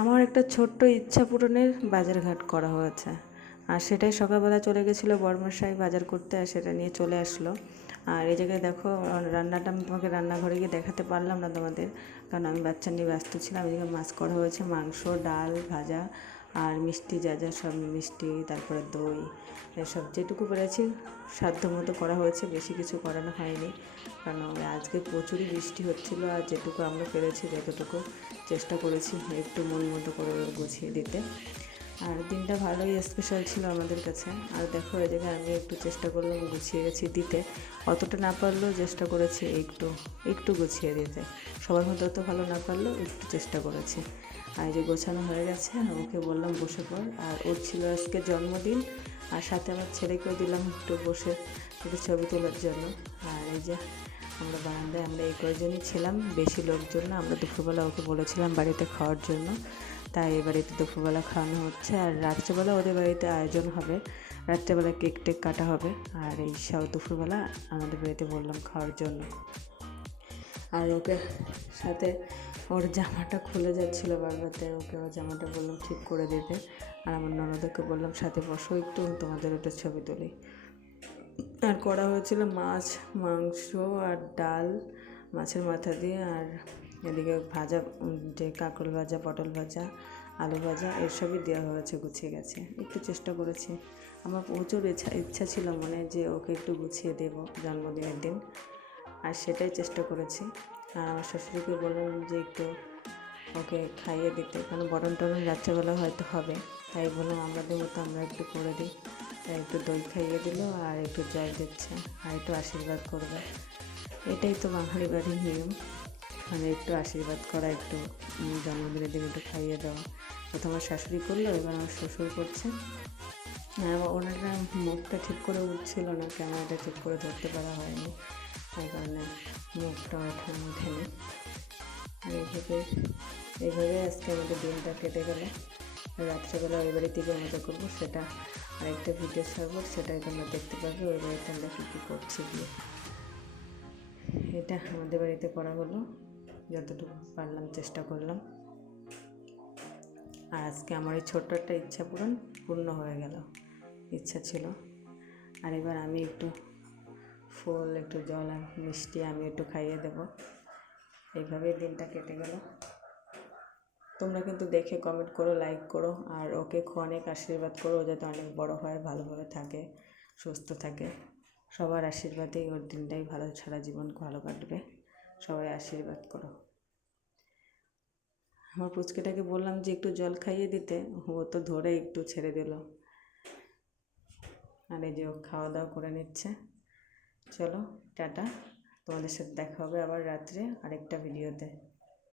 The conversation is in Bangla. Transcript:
আমার একটা ছোট্ট ইচ্ছা পূরণের বাজারঘাট করা হয়েছে, আর সেটাই সকালবেলা চলে গেছিলো বড়মশাই বাজার করতে, আর সেটা নিয়ে চলে আসলো। আর এই জায়গায় দেখো রান্নাটা আমি তোমাকে রান্নাঘরে গিয়ে দেখাতে পারলাম না তোমাদের, কারণ আমি বাচ্চা নিয়ে ব্যস্ত ছিলাম। এদিকে মাছ করা হয়েছে, মাংস, ডাল, ভাজা আর মিষ্টি, যা যা সব মিষ্টি, তারপরে দই, এসব যেটুকু পেরেছি সাধ্য মতো করা হয়েছে, বেশি কিছু করানো হয়নি। কারণ আজকে প্রচুরই বৃষ্টি হচ্ছিলো, আর যেটুকু আমরা পেরেছি যতটুকু চেষ্টা করেছি একটু মন মতো করে গুছিয়ে দিতে। আর দিনটা ভালোই স্পেশাল ছিল আমাদের কাছে। আর দেখো এই জায়গায় আমি একটু চেষ্টা করলাম গুছিয়ে গেছি দিতে, অতটা না পারলেও চেষ্টা করেছি একটু একটু গুছিয়ে দিতে। সবার মধ্যে অত ভালো না পারলেও একটু চেষ্টা করেছি। আর এই যে গোছানো হয়ে গেছে, ওকে বললাম বসে পড়। আর ওর ছিল আজকে জন্মদিন, আর সাথে আমার ছেলেকেও দিলাম একটু বসে একটু ছবি তোলার জন্য। আর এই যে আমরা বারান্দায় আমরা এই কয়েকজনই ছিলাম, বেশি লোকজন না। আমরা দুপুরবেলা ওকে বলেছিলাম বাড়িতে খাওয়ার জন্য, তাই এই বাড়িতে দুপুরবেলা খাওয়ানো হচ্ছে। আর রাত্রেবেলা ওদের বাড়িতে আয়োজন হবে, রাত্রেবেলা কেক টেক কাটা হবে। আর এই সব দুপুরবেলা আমাদের বাড়িতে বললাম খাওয়ার জন্য। আর ওকে সাথে ওর জামাটা খুলে যাচ্ছিলো বারবারতে, ওকে ওর জামাটা বললাম ঠিক করে দিতে। আর আমার ননদকে বললাম সাথে বসো একটু, তোমাদের একটা ছবি তুলি। আর করা হয়েছিল মাছ, মাংস আর ডাল মাছের মাথা দিয়ে, আর এদিকে ভাজা, যে কাঁকরোল ভাজা, পটল ভাজা, আলু ভাজা, এসবই দেওয়া হয়েছে, গুছিয়ে গেছে। একটু চেষ্টা করেছি, আমার প্রচুর ইচ্ছা ছিল মনে যে ওকে একটু গুছিয়ে দেবো জন্মদিনের দিন, আর সেটাই চেষ্টা করেছি। আর আমার শ্বশুরকে বললাম যে একটু ওকে খাইয়ে দিতে, কারণ বরণ টরণ রাত্রেবেলা হয়তো হবে, তাই বললাম আমাদের মতো আমরা একটু করে দিই। তাই একটু দই খাইয়ে দিল, আর একটু জল দিচ্ছে, আর একটু আশীর্বাদ করবে। এটাই তো বাঙালি বাড়ির নিয়ম, মানে একটু আশীর্বাদ করা, একটু জন্মদিনের দিন একটু খাইয়ে দেওয়া। প্রথম আমার শাশুড়ি করলো, এবার আমার শ্বশুর করছে। ওনারা মুখটা ঠিক করে উঠছিল না, ক্যামেরাটা ঠিক করে ধরতে পারা হয়নি, তাই কারণে মুখটা ওঠেনি। আর এইভাবে আজকে আমাদের দিনটা কেটে গেল। রাত্রেবেলা ওই বাড়ি থেকে মজা করবো, সেটা আরেকটা ভিডিও ছাড়বো, সেটাই তোমরা দেখতে পাবে। ওই বাড়িতে আমরা কী কী করছি গিয়ে। এটা আমাদের বাড়িতে করা হলো, যতটুকু পারলাম চেষ্টা করলাম। আর আজকে আমার এই ছোট্ট একটা ইচ্ছা পূর্ণ হয়ে গেল, ইচ্ছা ছিল। আর এবার আমি একটু ফুল, একটু জল আর মিষ্টি আমি একটু খাইয়ে দেবো। এইভাবেই দিনটা কেটে গেল। তোমরা কিন্তু দেখে কমেন্ট করো, লাইক করো, আর ওকে অনেক আশীর্বাদ করো, ও যাতে অনেক বড় হয়, ভালোভাবে থাকে, সুস্থ থাকে। সবার আশীর্বাদেই ওর দিনটাই ভালো, সারা জীবন ভালো কাটবে। সবাই আশীর্বাদ করো। আমার পুচকেটাকে বললাম যে একটু জল খাইয়ে দিতে, ও তো ধরে একটু ছেড়ে দিল। আর এই যে ও খাওয়া দাওয়া করে নিচ্ছে। চলো টাটা, তোমাদের সাথে দেখা হবে আবার রাত্রে আরেকটা ভিডিওতে।